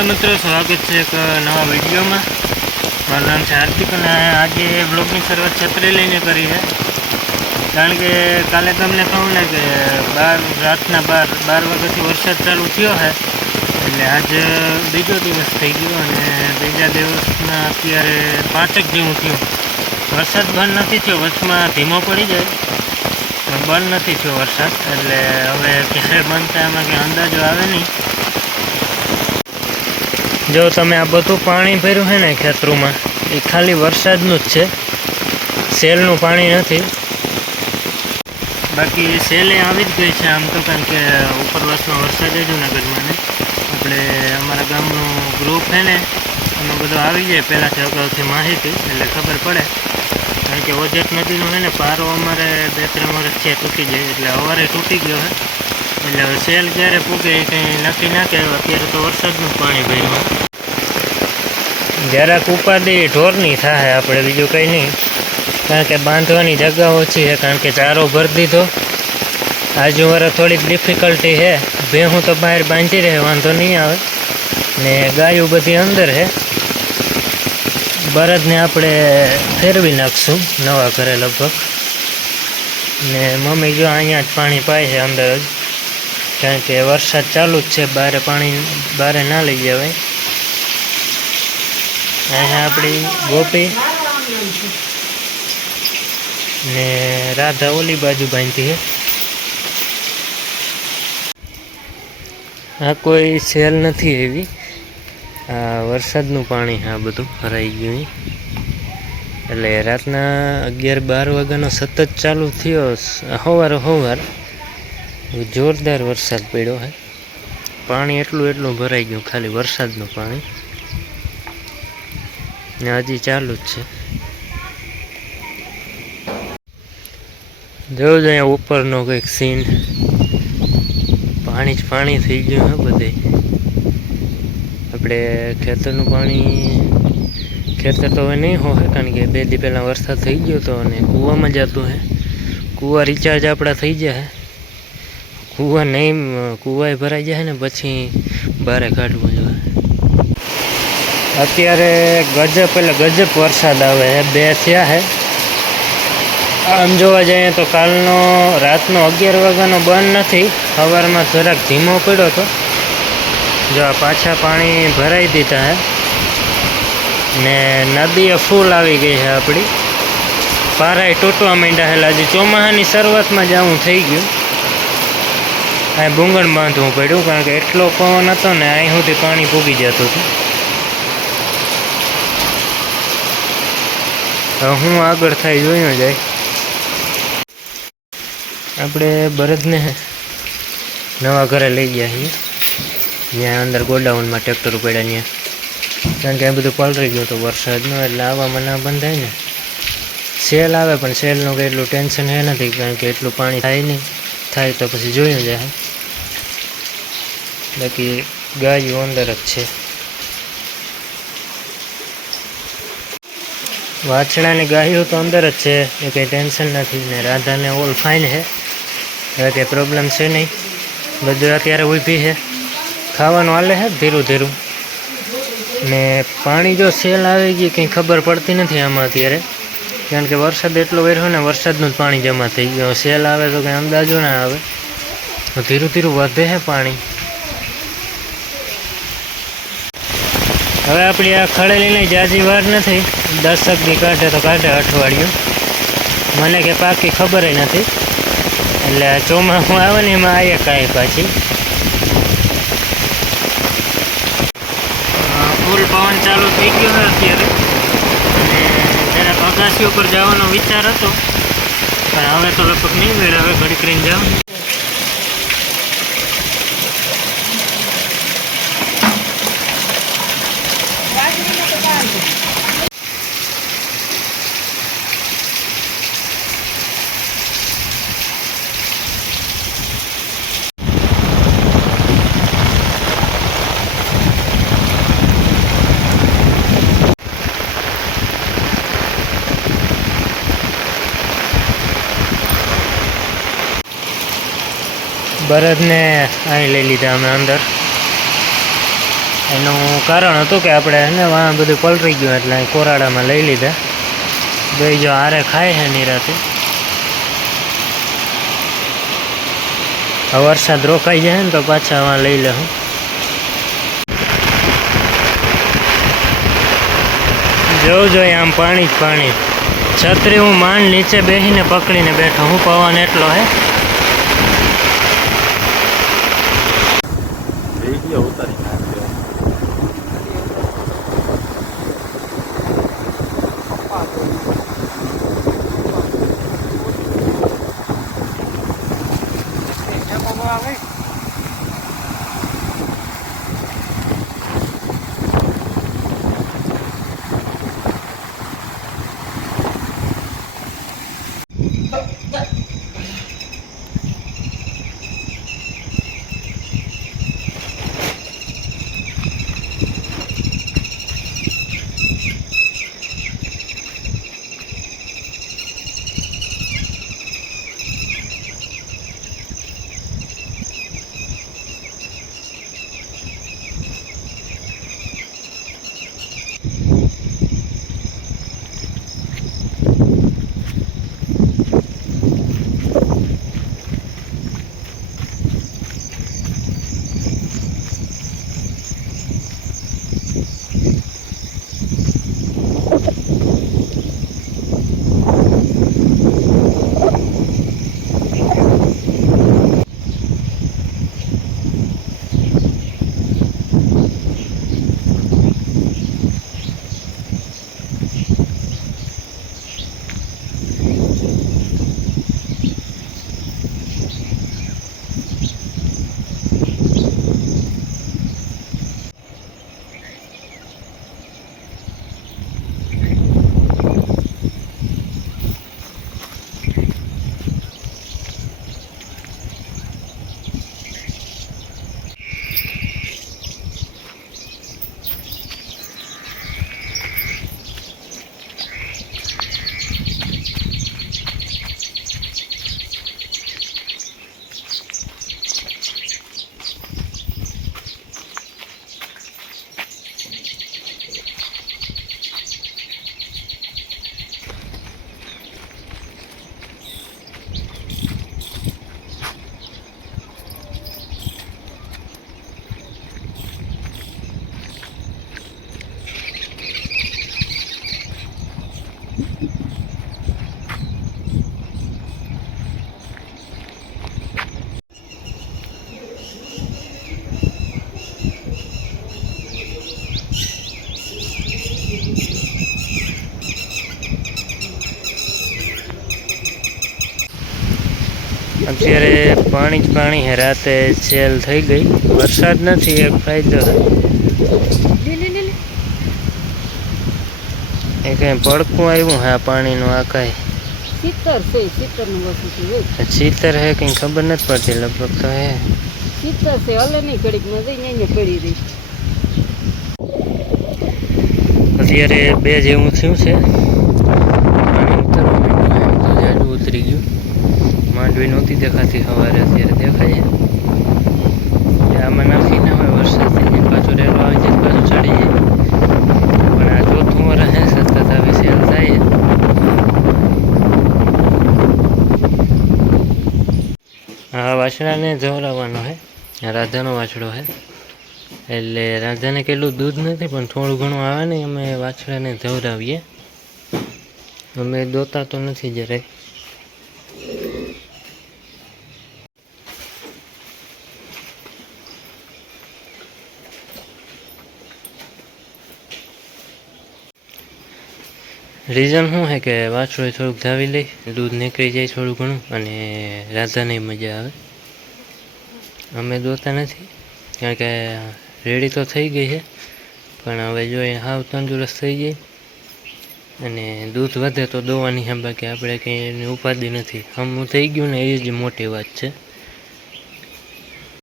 Hello मित्रों, स्वागत है एक नवा वीडियो में। मारू नाम है हार्दिक और आज ब्लॉगिंग शरूआत छतरी लईने करी है, कारण के काले तमने कहूँ ने कि रातना 12 वाग्याथी वरसाद चालू थयो है। એટલે आज बीजो दिवस थई गयो અને बीजा दिवसना अत्यारे 5 जेवुं थयुं। वरसाद बंध नथी थयो, वचमां धीमो पड़ी जाए पण बंध नथी थयो वरसाद, એટલે હવે ક્યારે બંધ થાય એમાં કંઈ અંદાજો આવે नहीं। जो तमे आ बधुं पाणी भर्युं है ने खेतरों में, ए खाली वरसादनुं ज छे, सेलनुं पाणी नथी। बाकी सेले आवी ज गई छे आम तो, कारण के उपरवासमां वरसाद ज जूनागढ़मां ने अपने अमारा गामनुं ग्रुप है ने एमां बधुं आवी जाए पहेलाथी अगाउथी माहिती, એટલે खबर पड़े। कारण के ओजेट नदीनो है ने पारो अमारे 2-3 वर्षथी तूटी जाए, એટલે अवारे तूटी गयो है। એટલે હવે સેલ ક્યારે પૂગે એ કંઈ નક્કી ના કહેવાય। અત્યારે તો વરસાદનું પાણી ભર્યું, જરાક ઉપાધિ ઢોરની થાય, આપણે બીજું કંઈ નહીં। કારણ કે બાંધવાની જગ્યા ઓછી છે, કારણ કે ચારો ભરી દીધો। આજુવારે થોડીક ડિફિકલ્ટી છે, ભેહું તો બહાર બાંધી રહે, વાંધો નહીં આવે ને ગાયું બધી અંદર છે। બળદને આપણે ફેરવી નાખશું નવા ઘરે લગભગ, ને મમ્મી જો અહીંયા જ પાણી પાય છે અંદર જ, કારણ કે વરસાદ ચાલુ જ છે, પાણી બહાર ના લઈ જવાય। અહીંયા આપણી ગોપી ને રાધા ઓલી બાજુ બાંધી છે। આ કોઈ સેલ નથી એવી, આ વરસાદનું પાણી આ બધું ભરાઈ ગયું। એટલે રાતના 11-12 વાગ્યાનો સતત ચાલુ થયો, સવાર जोरदार वरसाद पड़ो है। पानी एटलू भराई गયું, खाली वरसादનું पाणी ने हजी चालू ज छे। जो अहींया उपरनो कंईक सीन, पाणी ज पाणी थई गयुं है बधे। આપણે ખેતરનું પાણી, ખેતર તો હવે નહીં હોય, કારણ કે 2 દી પહેલાં વરસાદ થઈ ગયો હતો અને કૂવામાં જતું है। કૂવા રિચાર્જ આપણા થઈ જાય, કૂવા નહીં, કૂવાએ ભરાઈ જાય ને પછી બહાર કાઢવું જોઈએ। અત્યારે ગજબ વરસાદ આવે છે, 2 થયા છે। આમ જોવા જઈએ તો કાલનો રાતનો 11 વાગ્યાનો બંધ નથી, સવારમાં જરાક ધીમો પડ્યો હતો। જો આ પાછા પાણી ભરાઈ દીધા છે ને નદીએ ફૂલ આવી ગઈ છે આપણી, પારાય તૂટવા માંડ્યા છે। હજી ચોમાસાની શરૂઆતમાં જ આવું થઈ ગયું। આ ભૂંગણ બાંધવું પડ્યું, કારણ કે એટલો પવન હતો ને અહીં સુધી પાણી પૂગી જતું હતું। હવે હું આગળ થાય જોયું જાય। આપણે બળદને નવા ઘરે લઈ ગયા છીએ, ત્યાં અંદર ગોડાઉનમાં ટ્રેક્ટર પડ્યા ત્યાં, કારણ કે આ બધું પલળી ગયું હતું વરસાદનું, એટલે આવવામાં ના બંધાય ને। સેલ આવે પણ સેલનું કંઈ એટલું ટેન્શન એ નથી, કારણ કે એટલું પાણી થાય નહીં, થાય તો પછી જોયું જાય। બાકી ગાયો અંદર જ છે, વાછડાની ગાયો તો અંદર જ છે, એ કંઈ ટેન્શન નથી ને। રાધાને ઓલ ફાઇન છે, હવે કંઈ પ્રોબ્લેમ છે નહીં, બધું અત્યારે ઊભી છે, ખાવાનું હાલે છે ધીરું ધીરું ને। પાણી જો સેલ આવી ગઈ કંઈ ખબર પડતી નથી આમાં અત્યારે, કારણ કે વરસાદ એટલો વર્યો ને, વરસાદનું જ પાણી જમા થઈ ગયું। સેલ આવે તો કંઈ અંદાજો ના આવે, ધીરું ધીરું વધે છે પાણી। હવે આપણી આ ખડેલીને જાજી વાર નથી, 10 દી કાઢે તો કાઢે અઠવાડિયું, મને કે પાકી ખબર નથી। એટલે આ ચોમાસું આવે ને એમાં આયે કાંઈ પાછી ફૂલ પવન ચાલુ થઈ ગયો છે અત્યારે, અને જરાક અગાસી ઉપર જવાનો વિચાર હતો, પણ હવે તો લગભગ નહીં મેળે, હવે ઘડી કરીને જાઉં। बरद ने आई ले लीधा अमे अंदर, એનું કારણ હતું કે આપણે એને વાં બધું પલળી ગયું એટલે કોરાડામાં લઈ લીધા. બે જો આરે ખાય છે નિરાતે. વરસાદ રોકાઈ જાય ને તો પાછા વાં લઈ લે હું. જોવું જોઈએ આમ પાણી જ પાણી. છત્રી હું માંડ નીચે બેસીને પકડીને બેઠો હું, પવન એટલો હે. અત્યારે પાણી જ પાણી હે. રાતે સેલ થઈ ગઈ. વરસાદ નથી, એક ફાયદો છે. એ કઈ પડકું આવ્યું હે પાણીનું. આ કઈ શીતર હે, કઈ ખબર નથી પડતી. લગભગ તો હે શીતર છે. હલે નહીં ઘડીક માં જઈને પડી રહી. અત્યારે 2 જેવું થયું છે. પાણી ઉતરી ગયું. માંડવી નહોતી દેખાતી સવારે, અત્યારે દેખાય છે. આમાં નાખી ના હોય વરસાદ પાછો રેલો આવી જાય, પાછું ચડી જાય. પણ આ ચોથું રહે સતત આવી સેલ થાય. આ વાછડાને જવરાવવાનો હે. રાધાનો વાછડો હે, એટલે રાધાને કેટલું દૂધ નથી પણ થોડું ઘણું આવે ને અમે વાછડાને જવરાવીએ. અમે દોતા તો નથી જરાય. રીઝન શું છે કે વાછડું થોડુંક ધાવી લઈ, દૂધ નીકળી જાય થોડું ઘણું, અને રાધાને મજા આવે. અમે દોતા નથી કારણ કે રેડી તો થઈ ગઈ છે, પણ હવે જો એ હાવ તંદુરસ્ત થઈ જાય અને દૂધ વધે તો દોવાની છે. બાકી આપણે કંઈ એની ઉપાધિ નથી. હમું થઈ ગયું ને એ જ મોટી વાત છે.